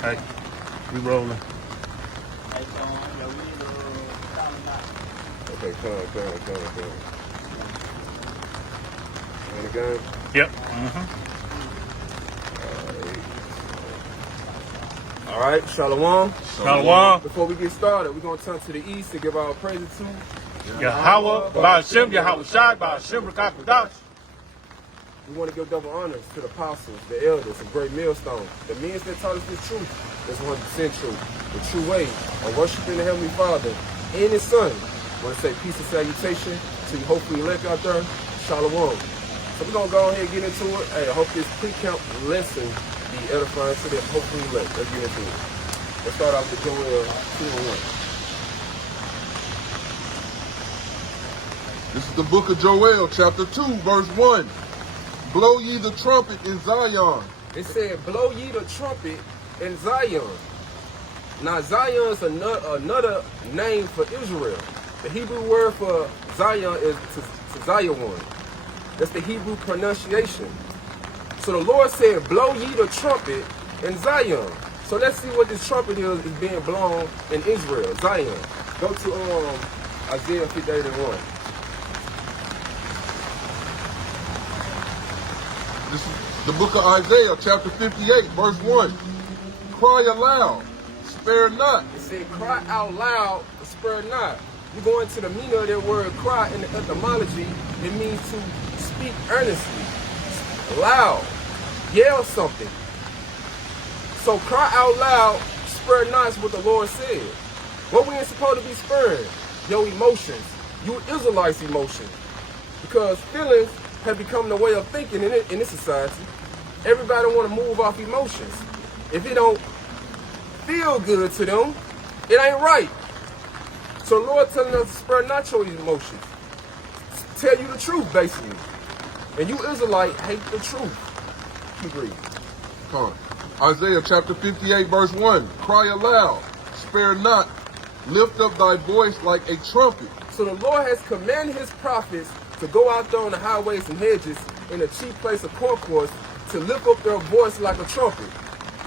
Hey, we rolling. Okay, come. On the game? Yep. All right, Shalom. Shalom. Before we get started, we're going to turn to the east and give our praises to Yahweh, Ba'ashem, Yahweh Shai, Ba'ashem, Rakakadash. We want to give double honors to the apostles, the elders, and great millstones, the men that taught us the truth. That's 100% true. The true way of worshiping the Heavenly Father and His Son. I want to say peace and salutation to you, hopefully elect out there. Shalom. So we're going to go ahead and get into it. Hey, I hope this pre-camp lesson be edifying to them, hopefully elect. Let's get into it. Let's start off with Joel 2:1. This is the book of Joel, chapter 2, verse 1. Blow ye the trumpet in Zion. It said, blow ye the trumpet in Zion. Now, Zion is another name for Israel. The Hebrew word for Zion is Zion. That's the Hebrew pronunciation. So the Lord said, blow ye the trumpet in Zion. So let's see what this trumpet is being blown in Israel, Zion. Go to Isaiah 58:1. This is the book of Isaiah, chapter 58, verse 1. Cry aloud, spare not. It said, cry out loud, spare not. You go into the meaning of that word cry in the etymology, it means to speak earnestly, loud, yell something. So cry out loud, spare not is what the Lord said. What we ain't supposed to be sparing? Your emotions, you Israelites' emotions. Because feelings have become the way of thinking in this society. Everybody want to move off emotions. If it don't feel good to them, it ain't right. So the Lord telling us to spare not your emotions. Tell you the truth, basically. And you Israelite hate the truth. Keep reading. Come on. Isaiah chapter 58, verse 1. Cry aloud, spare not, lift up thy voice like a trumpet. So the Lord has commanded his prophets to go out there on the highways and hedges in the chief place of concourse to lift up their voice like a trumpet.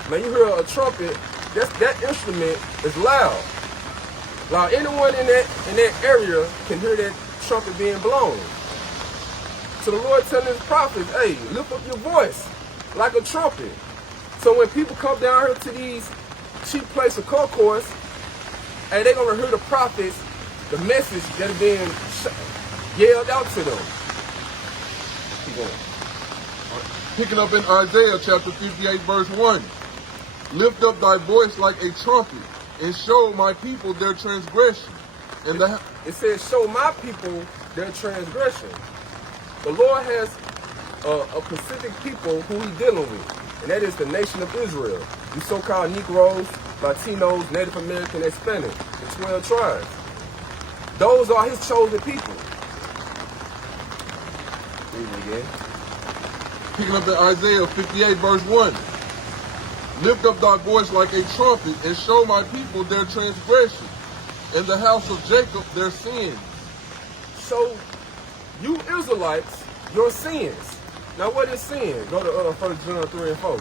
Now you hear a trumpet, that instrument is loud. Now anyone in that area can hear that trumpet being blown. So the Lord telling his prophets, hey, lift up your voice like a trumpet. So when people come down here to these chief place of concourse, hey, they're going to hear the prophets, the message that is being yelled out to them. Keep going. Picking up in Isaiah chapter 58, verse 1. Lift up thy voice like a trumpet, and show my people their transgression. And it says, show my people their transgression. The Lord has a specific people who he's dealing with, and that is the nation of Israel. The so-called Negroes, Latinos, Native American, Hispanic, the 12 tribes. Those are his chosen people. Read it again. Picking up in Isaiah 58, verse 1. Lift up thy voice like a trumpet, and show my people their transgression, and the house of Jacob their sins. So, you Israelites, your sins. Now what is sin? Go to 1 John 3 and 4.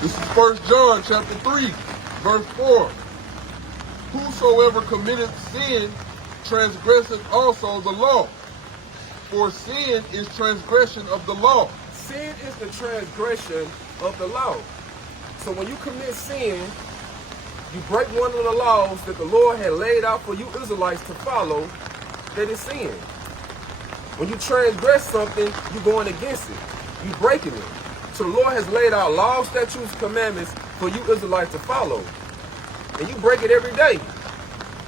This is 1 John chapter 3, verse 4. Whosoever committeth sin transgresseth also the law. For sin is transgression of the law. Sin is the transgression of the law. So when you commit sin, you break one of the laws that the Lord had laid out for you Israelites to follow, that is sin. When you transgress something, you're going against it. You're breaking it. So the Lord has laid out laws, statutes, commandments for you Israelites to follow. And you break it every day.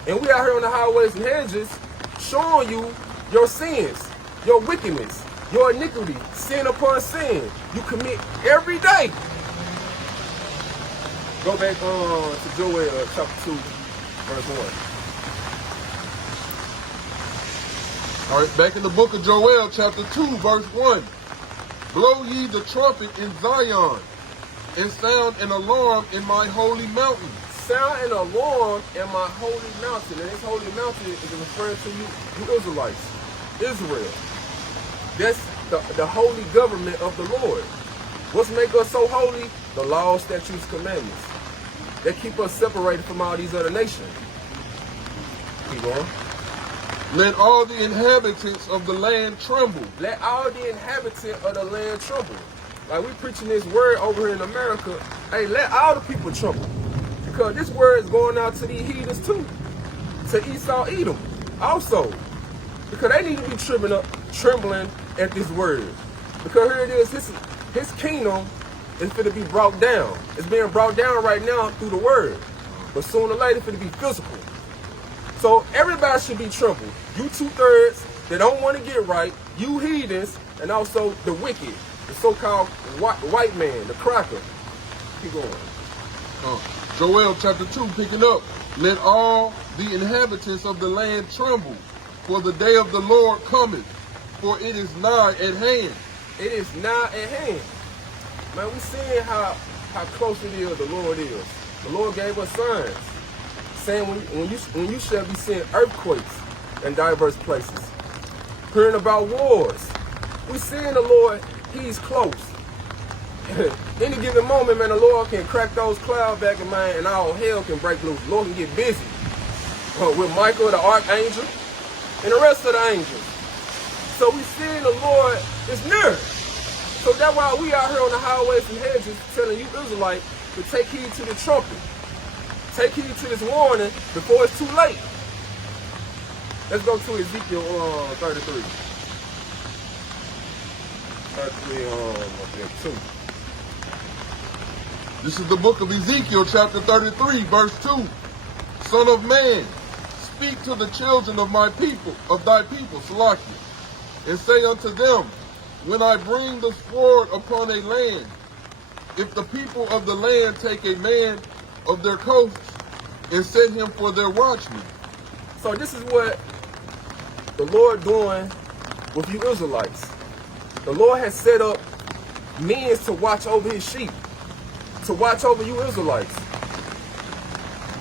And we out here on the highways and hedges showing you your sins, your wickedness, your iniquity, sin upon sin. You commit every day. Go back to Joel chapter 2, verse 1. All right, back in the book of Joel, chapter 2, verse 1. Blow ye the trumpet in Zion, and sound an alarm in my holy mountain. Sound an alarm in my holy mountain. And this holy mountain is referring to you Israelites. Israel. That's the holy government of the Lord. What's make us so holy? The laws, statutes, commandments. They keep us separated from all these other nations. Keep going. Let all the inhabitants of the land tremble. Let all the inhabitants of the land tremble. Like we preaching this word over here in America. Hey, let all the people tremble. Because this word is going out to these heathens too. To Esau, Edom also. Because they need to be trembling at this word. Because here it is, his kingdom is going to be brought down. It's being brought down right now through the word. But sooner or later it's going to be physical. So everybody should be trembled. You 2/3 that don't want to get right, you heathens, and also the wicked, the so-called white man, the cracker. Keep going. Joel chapter 2, picking up. Let all the inhabitants of the land tremble, for the day of the Lord cometh, for it is nigh at hand. It is nigh at hand. Man, we seeing how close it is the Lord is. The Lord gave us signs, saying when you shall be seeing earthquakes in diverse places, hearing about wars. We seeing the Lord, he's close. Any given moment, man, the Lord can crack those clouds back in mind and all hell can break loose. The Lord can get busy with Michael, the archangel, and the rest of the angels. So we seeing the Lord is near. So that's why we out here on the highways and hedges telling you Israelites to take heed to the trumpet. Take heed to this warning before it's too late. Let's go to Ezekiel 33. 2. This is the book of Ezekiel chapter 33, verse 2. Son of man, speak to the children of my people, of thy people, Salakia, and say unto them, when I bring the sword upon a land, if the people of the land take a man of their coasts and set him for their watchman. So this is what the Lord doing with you Israelites. The Lord has set up men to watch over his sheep, to watch over you Israelites.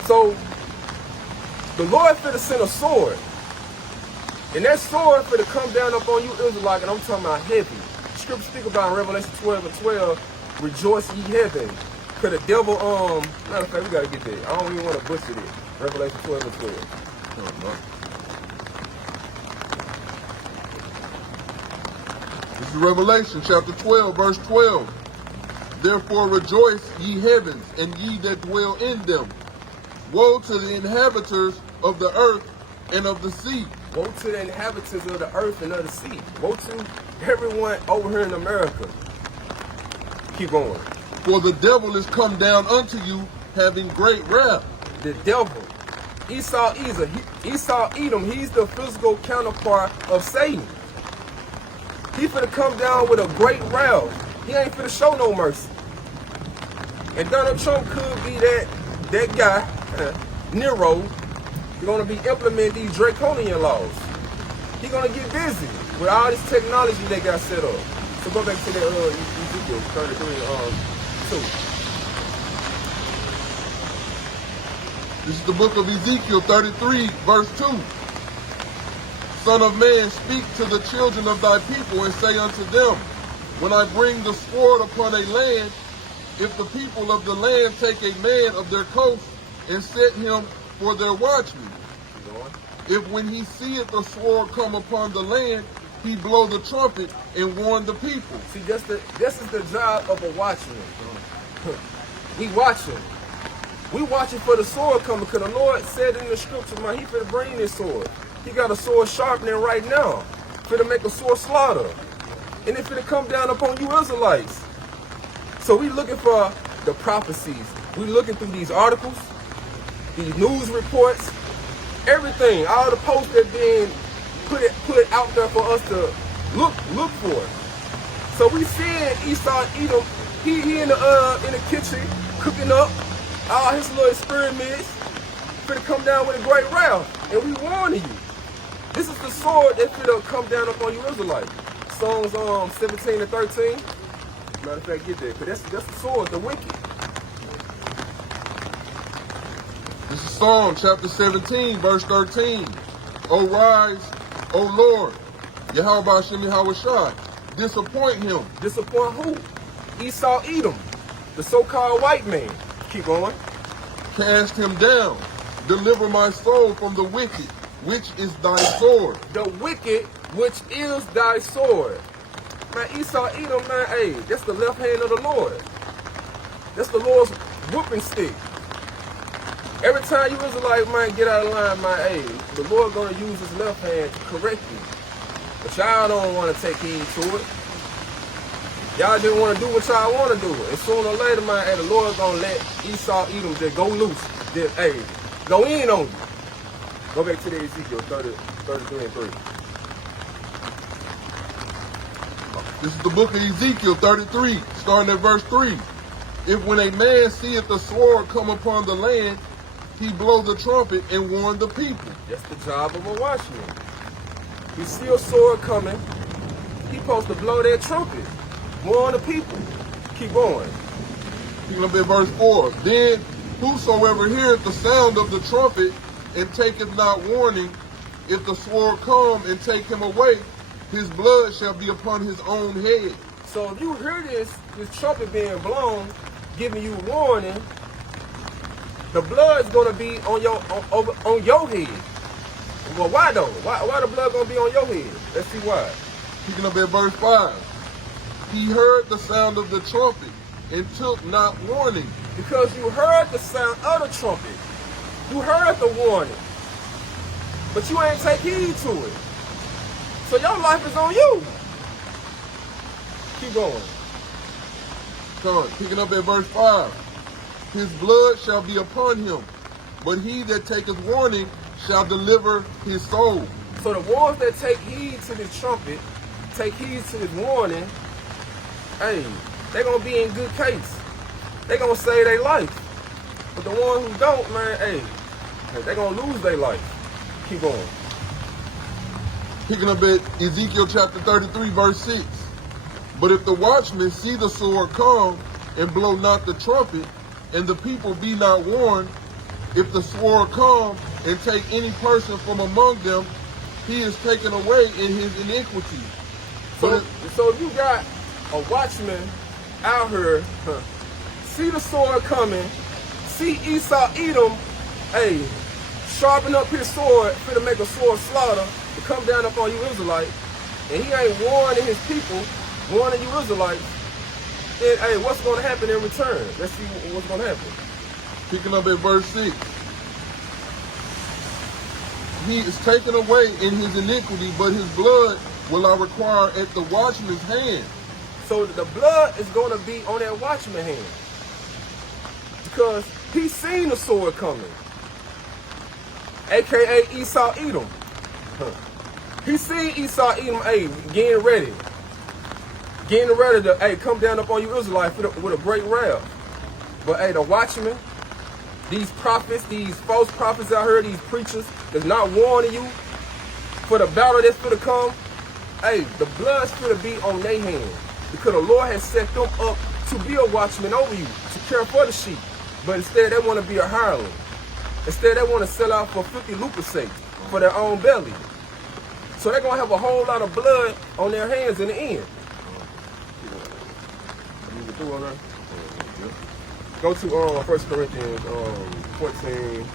So the Lord finna send a sword. And that sword finna come down upon you Israelites, and I'm talking about heavy. Scripture speak about in Revelation 12 and 12, rejoice ye heaven. Because the devil, matter of fact, we gotta get there. I don't even want to butcher it. Revelation 12 and 12. This is Revelation chapter 12, verse 12. Therefore rejoice ye heavens, and ye that dwell in them. Woe to the inhabitants of the earth and of the sea. Woe to the inhabitants of the earth and of the sea. Woe to everyone over here in America. Keep going. For the devil is come down unto you, having great wrath. The devil, Esau, Edom, he's the physical counterpart of Satan. He finna come down with a great wrath. He ain't finna show no mercy. And Donald Trump could be that guy, Nero. He's gonna be implementing these draconian laws. He's gonna get busy with all this technology they got set up. So go back to that Ezekiel 33, 2. This is the book of Ezekiel 33, verse 2. Son of man, speak to the children of thy people and say unto them, when I bring the sword upon a land, if the people of the land take a man of their coast and set him for their watchman, if when he seeth the sword come upon the land, he blow the trumpet and warn the people. See, this is the job of a watchman. We watching. We watching for the sword coming, because the Lord said in the scripture, man, he finna bring this sword. He got a sword sharpening right now. Finna make a sword slaughter. And it finna come down upon you Israelites. So we looking for the prophecies. We looking through these articles, these news reports, everything, all the posts that being put out there for us to look for. So we seeing Esau Edom, he in the kitchen cooking up all his little experiments, finna come down with a great wrath. And we warning you. This is the sword that finna come down upon you Israelites. Psalms 17 and 13. Matter of fact, get there, because that's the sword, the wicked. This is Psalm chapter 17, verse 13. O rise, O Lord, Yahweh Hashem Yahushai, disappoint him. Disappoint who? Esau Edom, the so-called white man. Keep going. Cast him down. Deliver my soul from the wicked, which is thy sword. The wicked, which is thy sword. Man, Esau Edom, man, hey, that's the left hand of the Lord. That's the Lord's whooping stick. Every time you Israelite, man, get out of line, man, hey, the Lord gonna use his left hand to correct you. But y'all don't want to take heed to it. Y'all just want to do what y'all want to do. And sooner or later, man, hey, the Lord gonna let Esau Edom just go loose. Just, hey, go in on you. Go back to the Ezekiel 33 and 3. This is the book of Ezekiel 33, starting at verse 3. If when a man seeth the sword come upon the land, he blow the trumpet and warn the people. That's the job of a watchman. He see a sword coming, he supposed to blow that trumpet, warn the people. Keep going. Picking up at verse 4. Then whosoever heareth the sound of the trumpet and taketh not warning, if the sword come and take him away, his blood shall be upon his own head. So if you hear this trumpet being blown, giving you warning, the blood's gonna be on your head. Well, why though? Why the blood gonna be on your head? Let's see why. Picking up at verse 5. He heard the sound of the trumpet and took not warning. Because you heard the sound of the trumpet. You heard the warning. But you ain't take heed to it. So your life is on you. Keep going. Come on, picking up at verse 5. His blood shall be upon him, but he that taketh warning shall deliver his soul. So the ones that take heed to this trumpet, take heed to this warning, hey, they're going to be in good case. They're going to save their life. But the ones who don't, man, hey, they're going to lose their life. Keep going. Picking up at Ezekiel chapter 33, verse 6. But if the watchman see the sword come and blow not the trumpet, and the people be not warned, if the sword come and take any person from among them, he is taken away in his iniquity. So if you got a watchman out here, see the sword coming, see Esau Edom, hey, sharpen up his sword, for to make a sword slaughter, to come down upon you Israelites, and he ain't warning his people, warning you Israelites, then hey, what's going to happen in return? Let's see what's going to happen. Picking up at verse 6. He is taken away in his iniquity, but his blood will I require at the watchman's hand. So the blood is going to be on that watchman's hand. Because he seen the sword coming. AKA Esau Edom. He seen Esau Edom, hey, getting ready to, hey, come down upon you Israelites with a great wrath. But hey, the watchmen, these prophets, these false prophets out here, these preachers, that's not warning you for the battle that's going to come, hey, the blood's going to be on their hand. Because the Lord has set them up to be a watchman over you, to care for the sheep. But instead, they want to be a hireling. Instead, they want to sell out for 50 lucasake for their own belly. So they're going to have a whole lot of blood on their hands in the end. Go to 1 Corinthians 14,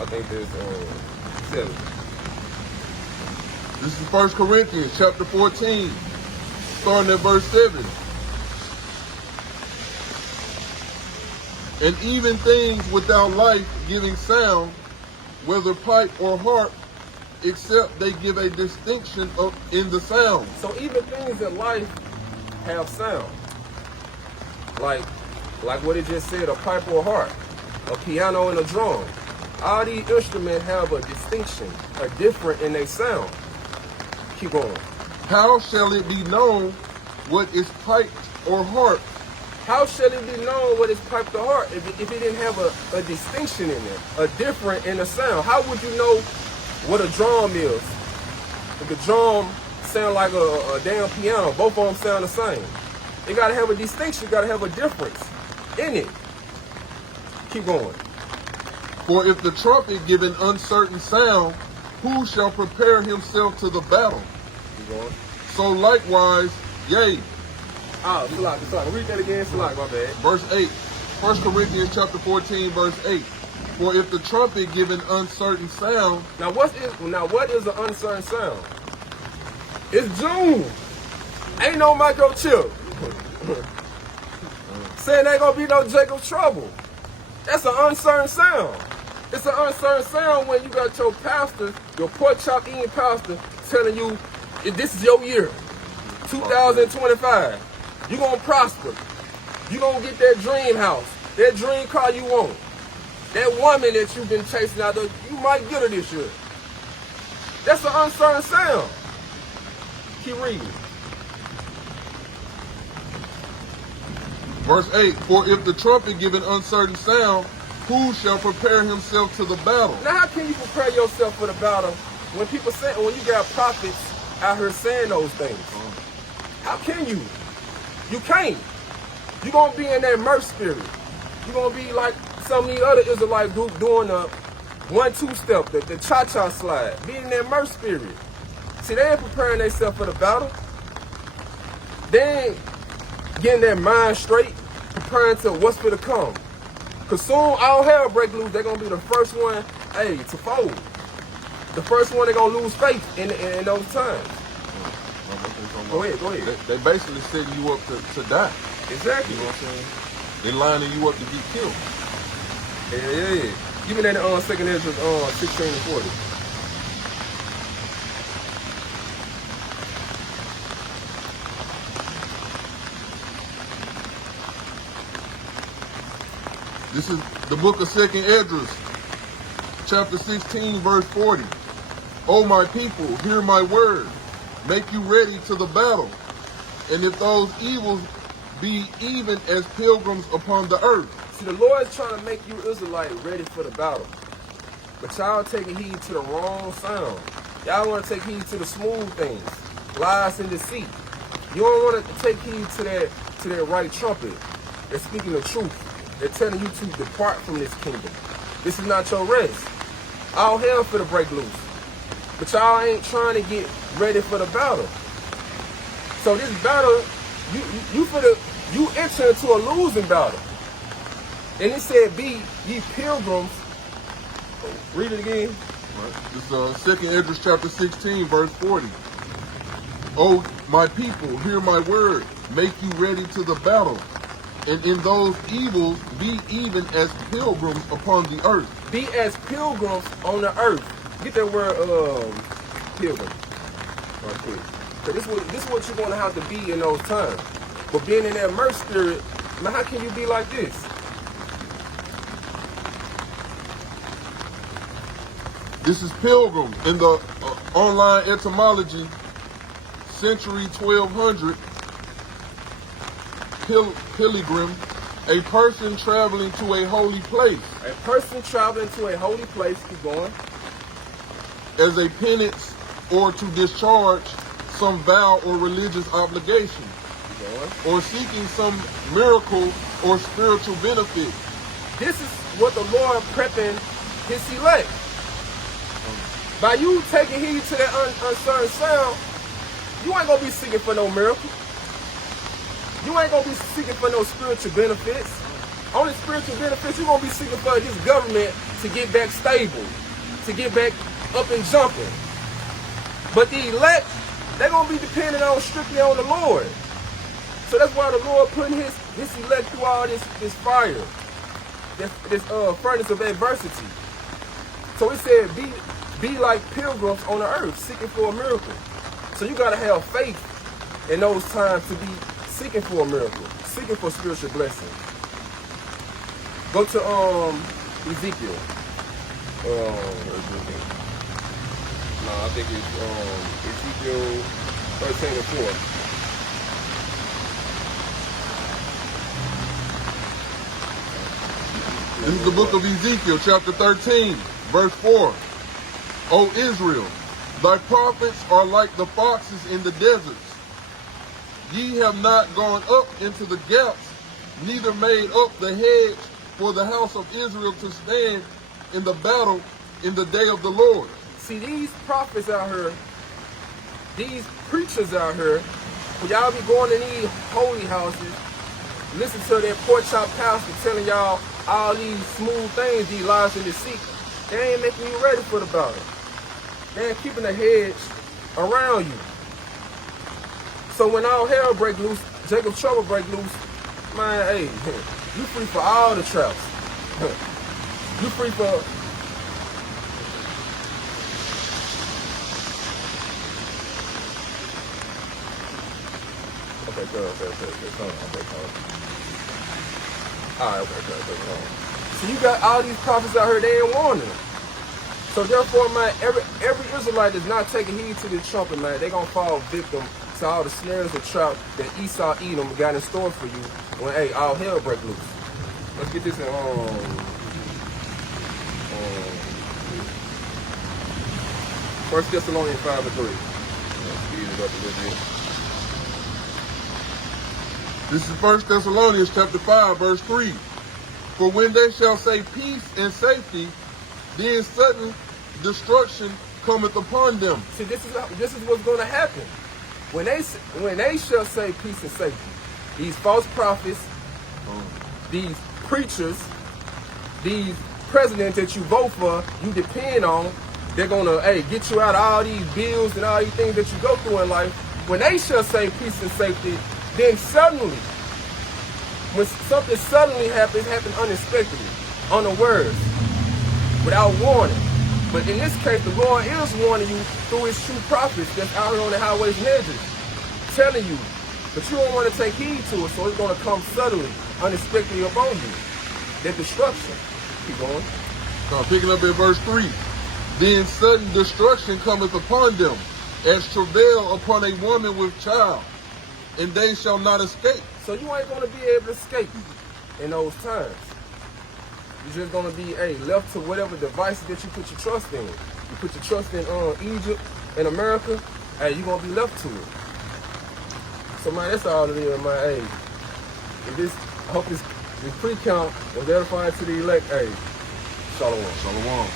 I think there's 7. This is 1 Corinthians chapter 14, starting at verse 7. And even things without life giving sound, whether pipe or harp, except they give a distinction in the sound. So even things in life have sound. Like what it just said, a pipe or a harp, a piano and a drum. All these instruments have a distinction, a different in their sound. Keep going. How shall it be known what is piped or harped? How shall it be known what is piped or harp if it didn't have a distinction in it, a different in the sound? How would you know what a drum is? If the drum sound like a damn piano, both of them sound the same. It got to have a distinction, got to have a difference in it. Keep going. For if the trumpet give an uncertain sound, who shall prepare himself to the battle? Keep going. So likewise, yea. Salak. Read that again, Salak, my bad. Verse 8. 1 Corinthians chapter 14, verse 8. For if the trumpet give an uncertain sound. Now what is an uncertain sound? It's June. Ain't no microchip. Saying ain't gonna be no Jacob trouble. That's an uncertain sound. It's an uncertain sound when you got your pastor, your pork chop eating pastor, telling you this is your year, 2025. You gonna prosper. You gonna get that dream house, that dream car you want. That woman that you've been chasing out there, you might get her this year. That's an uncertain sound. Keep reading. Verse 8. For if the trumpet give an uncertain sound, who shall prepare himself to the battle? Now how can you prepare yourself for the battle when when you got prophets out here saying those things? How can you? You can't. You're going to be in that merc spirit. You're going to be like some of the other Israelite group doing the 1-2 step, the cha-cha slide. Be in that merc spirit. See, they ain't preparing themselves for the battle. They ain't getting their mind straight, preparing to what's going to come. Because soon all hell break loose, they're going to be the first one, to fold. The first one they're going to lose faith in those times. Go ahead. They basically setting you up to die. Exactly. You know what I'm saying? They lining you up to get killed. Yeah. Give me that 2nd Ezra 16 and 40. This is the book of 2nd Esdras, chapter 16, verse 40. O my people, hear my word. Make you ready to the battle. And if those evils be even as pilgrims upon the earth. See, the Lord is trying to make you Israelite ready for the battle. But y'all taking heed to the wrong sound. Y'all want to take heed to the smooth things. Lies and deceit. You don't want to take heed to that right trumpet. They're speaking the truth. They're telling you to depart from this kingdom. This is not your rest. All hell for the break loose. But y'all ain't trying to get ready for the battle. So this battle, you enter into a losing battle. And it said, be ye pilgrims. Read it again. Right. This is 2nd Esdras chapter 16, verse 40. O my people, hear my word. Make you ready to the battle. And in those evils, be even as pilgrims upon the earth. Be as pilgrims on the earth. Get that word, pilgrim. Right quick. So this is what you're going to have to be in those times. But being in that merc spirit, man, how can you be like this? This is pilgrim in the online etymology, century 1200. Pilgrim, a person traveling to a holy place. A person traveling to a holy place, keep going. As a penance or to discharge some vow or religious obligation. Keep going. Or seeking some miracle or spiritual benefit. This is what the Lord prepping his elect. By you taking heed to that uncertain sound, you ain't going to be seeking for no miracle. You ain't going to be seeking for no spiritual benefits. Only spiritual benefits you're going to be seeking for this government to get back stable, to get back up and jumping. But the elect, they're going to be dependent on strictly on the Lord. So that's why the Lord putting his elect through all this fire, this furnace of adversity. So he said, be like pilgrims on the earth, seeking for a miracle. So you got to have faith in those times to be seeking for a miracle, seeking for spiritual blessing. Go to Ezekiel. I think it's Ezekiel 13 and 4. This is the book of Ezekiel, chapter 13, verse 4. O Israel, thy prophets are like the foxes in the deserts. Ye have not gone up into the gaps, neither made up the hedge for the house of Israel to stand in the battle in the day of the Lord. See, these prophets out here, these preachers out here, when y'all be going to these holy houses, listen to that pork chop pastor telling y'all all these smooth things, these lies and deceit. They ain't making you ready for the battle. They ain't keeping the hedge around you. So when all hell break loose, Jacob's trouble break loose, man, hey, you free for all the traps. You free for... Okay, good. All right, okay. So you got all these prophets out here, they ain't warning them. So therefore, man, every Israelite that's not taking heed to the trumpet, man, they gonna fall victim to all the snares and traps that Esau Edom got in store for you when, hey, all hell break loose. Let's get this in, 1 Thessalonians 5:3. Speed it up a little bit. This is 1 Thessalonians chapter 5, verse 3. For when they shall say peace and safety, then sudden destruction cometh upon them. See, this is what's going to happen. When they shall say peace and safety, these false prophets, these preachers, these presidents that you vote for, you depend on, they're going to, hey, get you out of all these bills and all these things that you go through in life. When they shall say peace and safety, then suddenly, when something suddenly happens, happen unexpectedly, unawares, without warning. But in this case, the Lord is warning you through his true prophets that's out here on the highways and hedges, telling you, but you don't want to take heed to it, so it's going to come suddenly, unexpectedly upon you. That destruction. Keep going. Now, picking up at verse 3. Then sudden destruction cometh upon them, as travail upon a woman with child, and they shall not escape. So you ain't going to be able to escape in those times. You're just going to be, hey, left to whatever devices that you put your trust in. You put your trust in Egypt and America, hey, you're going to be left to it. So, man, that's all it is, man. Hey, I hope this pre-camp was edifying to the elect. Hey, shalom. Shalom.